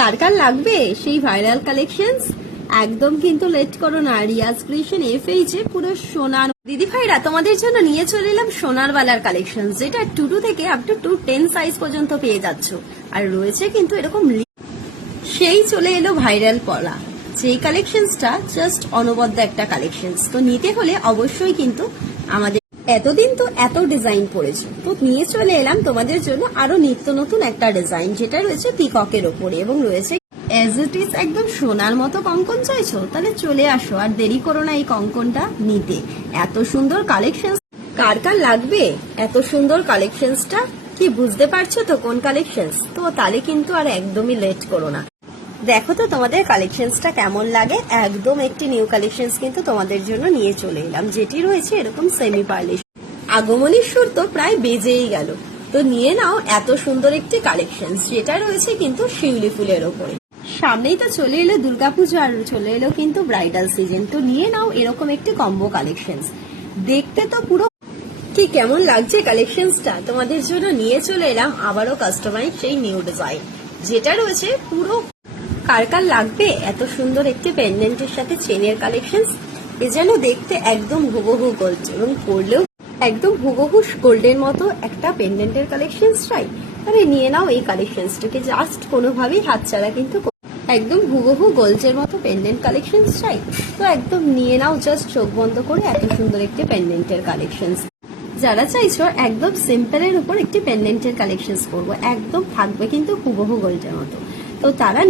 কার কার লাগবে সেই viral collections? একদম কিন্তু লেট করো না, রিয়াজ ক্রিয়েশন FH এ পুরো সোনার দিদি ভাইরা তোমাদের জন্য নিয়ে চলে এলাম সোনার বালার কালেকশন, যেটা 2 থেকে আপ টু 210 সাইজ পর্যন্ত পেয়ে যাচ্ছ। আর রয়েছে কিন্তু এরকম সেই চলে এলো ভাইরাল পলা, যেই কালেকশনসটা জাস্ট অনবদ্য একটা কালেকশনস। তো নিতে হলে অবশ্যই কিন্তু আমাদের এতদিন তো এত ডিজাইন পড়েছে, তো নিয়ে চলে এলাম তোমাদের জন্য আরো নিত্য নতুন একটা ডিজাইন, যেটা রয়েছে পিককের ওপরে এবং রয়েছে এজ ইট ইজ একদম সোনার মতো কঙ্কন চাইছো, তাহলে চলে আসো আর দেরি করো না এই কঙ্কনটা নিতে। এত সুন্দর কালেকশন, কার কার লাগবে এত সুন্দর কালেকশনসটা? কি বুঝতে পারছো তো কোন কালেকশনস? তো তাহলে কিন্তু আর একদমই লেট করো না, দেখো তো তোমাদের কালেকশনসটা কেমন লাগে। একদম একটি নিউ কালেকশনস কিন্তু তোমাদের জন্য নিয়ে চলে এলাম, যেটি রয়েছে এরকম সেমি পার্লিশ। আগমনীর সুর তো প্রায় বেজেই গেল, তো নিয়ে নাও এত সুন্দর একটি কালেকশনস, যেটা রয়েছে কিন্তু শিউলি ফুলের ওপরে। সামনেই তো চলে এলো দুর্গাপুজো আর চলে এলো কিন্তু ব্রাইডাল সিজন, তো নিয়ে নাও এরকম একটি কম্বো কালেকশনস। দেখতে তো পুরো কি কেমন লাগছে কালেকশনসটা, তোমাদের জন্য নিয়ে চলে এলাম আবারও কাস্টমাইজ সেই নিউ ডিজাইন, যেটা রয়েছে পুরো। কার কার লাগবে এত সুন্দর একটি পেন্ডেন্টের সাথে চেনের কালেকশনস? এ যেন দেখতে একদম হুবহু গোল্ড এবং পরলেও একদম হুবহু গোল্ডের মতো একটা পেন্ডেন্টের কালেকশনস চাই, তাহলে নিয়ে নাও এই কালেকশনসটাকে। জাস্ট কোনোভাবেই হাতছাড়া কিন্তু একদম হুবহু গোল্ডের মতো পেন্ডেন্ট কালেকশনস চাই, তো একদম নিয়ে নাও জাস্ট চোখ বন্ধ করে এত সুন্দর একটি পেন্ডেন্টের কালেকশনস। যারা চাইছো একদম সিম্পলের উপর একটি পেন্ডেন্টের কালেকশনস করবো, একদম থাকবে কিন্তু হুবহু গোল্ডের মতো, তো তারা